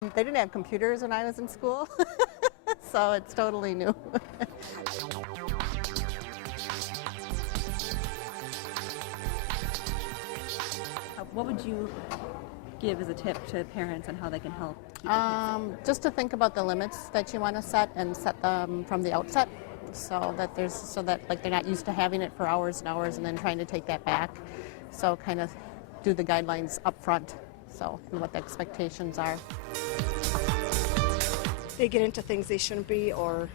They didn't have computers when I was in school, so it's totally new. What would you give as a tip to parents on how they can help keep their kids safe? Just to think about the limits that you want to set and set them from the outset, so that like they're not used to having it for hours and hours and then trying to take that back. So kind of do the guidelines up front, so and what the expectations are. They get into things they shouldn't be, or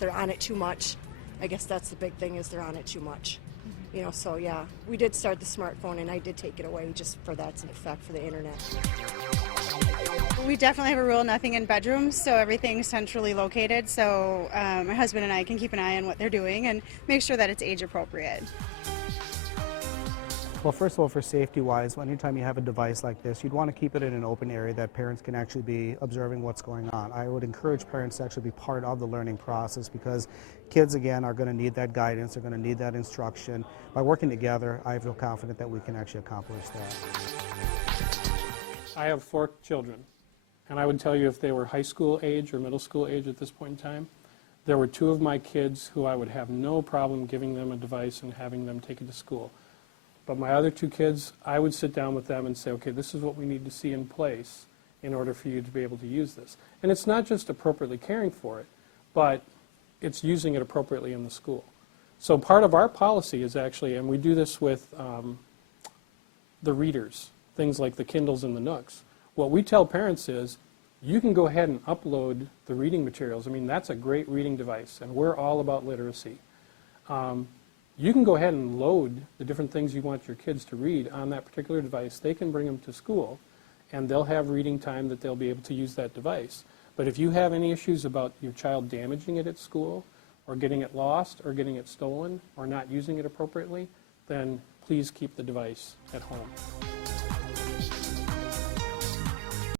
they're on it too much. I guess that's the big thing, is they're on it too much. So yeah, we did start the smartphone and I did take it away just for that's an effect for the internet. We definitely have a rule, nothing in bedrooms, so everything's centrally located, so my husband and I can keep an eye on what they're doing and make sure that it's age appropriate. Well, first of all, for safety-wise, anytime you have a device like this, you'd want to keep it in an open area that parents can actually be observing what's going on. I would encourage parents to actually be part of the learning process, because kids, again, are going to need that guidance, they're going to need that instruction. By working together, I feel confident that we can actually accomplish that. I have 4 children, and I would tell you if they were high school age or middle school age at this point in time, there were 2 of my kids who I would have no problem giving them a device and having them take it to school. But my other 2 kids, I would sit down with them and say, okay, this is what we need to see in place in order for you to be able to use this. And it's not just appropriately caring for it, but it's using it appropriately in the school. So part of our policy is actually, and we do this with the readers, things like the Kindles and the Nooks. What we tell parents is, you can go ahead and upload the reading materials. I mean, that's a great reading device, and we're all about literacy. You can go ahead and load the different things you want your kids to read on that particular device. They can bring them to school, and they'll have reading time that they'll be able to use that device. But if you have any issues about your child damaging it at school, or getting it lost, or getting it stolen, or not using it appropriately, then please keep the device at home.